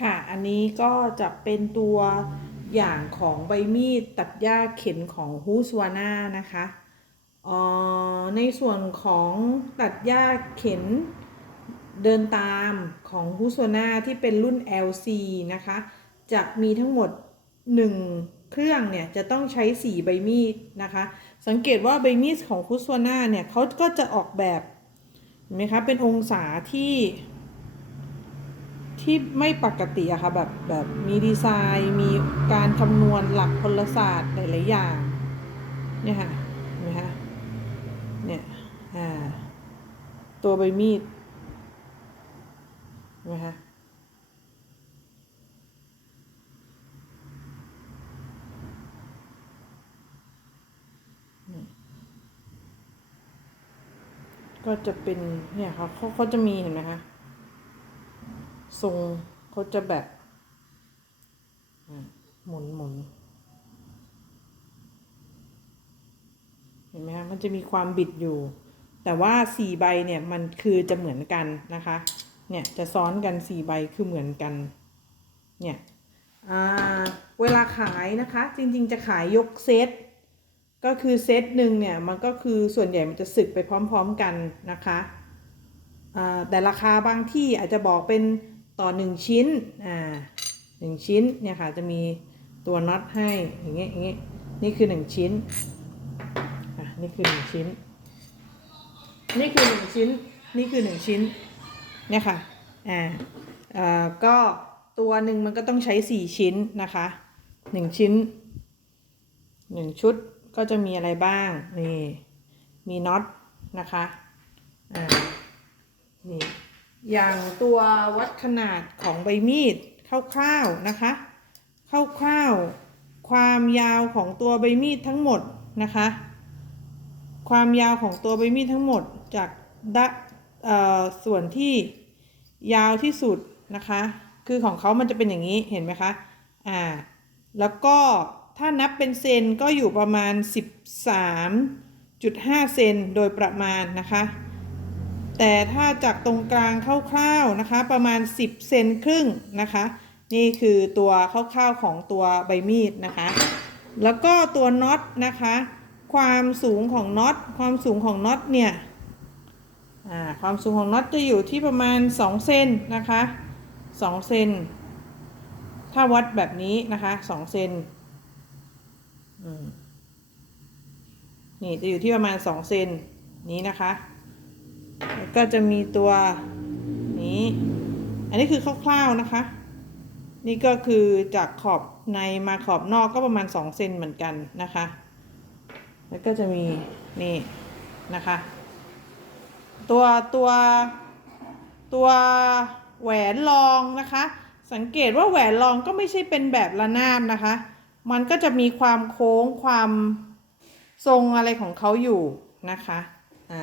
ค่ะ อันนี้ก็จะเป็นตัวอย่างของใบมีดตัดหญ้าเข็นของฮูสวาน่านะคะอ่อในส่วนของตัดหญ้าเข็นเดินตามของฮูสวาน่าที่เป็นรุ่น LC นะคะ จะมีทั้งหมด 1 เครื่องเนี่ยจะต้องใช้ 4 ใบมีดนะคะ สังเกตว่าใบมีดของฮูสวาน่าเนี่ยเขาก็จะออกแบบเห็นไหมคะเป็นองศาที่ ที่ไม่ปกติอะค่ะแบบแบบมีดีไซน์ มีการคำนวณหลักพลศาสตร์หลายๆอย่างเนี่ยค่ะเห็นไหมคะเนี่ยอ่าตัวใบมีดเห็นไหมคะนี่ก็จะเป็นเนี่ยเขาเขาเขาจะมีเห็นไหมคะ ทรงเขาจะแบบหมุนหมุนเห็นไหมคะมันจะมีความบิดอยู่ แต่ว่าสี่ใบเนี่ยมันคือจะเหมือนกันนะคะ เนี่ยจะซ้อนกันสี่ใบคือเหมือนกัน เนี่ยเวลาขายนะคะ จริง ๆ จะขายยกเซตก็คือเซตหนึ่งเนี่ยมันก็คือส่วนใหญ่มันจะสึกไปพร้อม ๆกันนะคะแต่ราคาบางที่อาจจะบอกเป็น ต่อหนึ่งชิ้น อ่าหนึ่งชิ้น เนี่ยค่ะ จะมีตัวน็อตให้ อย่างเงี้ยอย่างเงี้ยนี่คือหนึ่งชิ้น อะ นี่คือหนึ่งชิ้น นี่คือหนึ่งชิ้น นี่คือหนึ่งชิ้น เนี่ยค่ะ อ่าเอ่อก็ตัวหนึ่งมันก็ต้องใช้สี่ชิ้นนะคะหนึ่งชิ้นหนึ่งชุดก็จะมีอะไรบ้าง นี่ มีน็อตนะคะ อย่างตัววัดขนาดของใบมีดคร่าวๆนะคะคร่าวๆความยาวของตัวใบมีดทั้งหมดนะคะ ความยาวของตัวใบมีดทั้งหมดจากดะส่วนที่ยาวที่สุดนะคะ คือของเขามันจะเป็นอย่างนี้เห็นไหมคะอ่าแล้วก็ถ้านับเป็นเซนก็อยู่ประมาณ 13.5 เซนโดยประมาณนะคะ แต่ถ้าจากตรงกลางคร่าวๆนะคะประมาณ 10 เซนครึ่งนะคะ นี่คือตัวคร่าวๆของตัวใบมีดนะคะ แล้วก็ตัวน็อตนะคะ ความสูงของน็อตความสูงของน็อตเนี่ยความสูงของน็อตจะอยู่ที่ประมาณ 2 เซนนะคะ2เซนถ้าวัดแบบนี้นะคะ2เซนนี่จะอยู่ที่ประมาณ 2 เซนนี้นะคะ แล้วก็จะมีตัวนี้ อันนี้คือคร่าวๆนะคะ นี่ก็คือจากขอบในมาขอบนอกก็ประมาณ2เซนเหมือนกันนะคะ แล้วก็จะมีนี่นะคะ ตัวตัวตัวแหวนรองนะคะ สังเกตว่าแหวนรองก็ไม่ใช่เป็นแบบระนาบนะคะ มันก็จะมีความโค้งความทรงอะไรของเขาอยู่นะคะ อ่า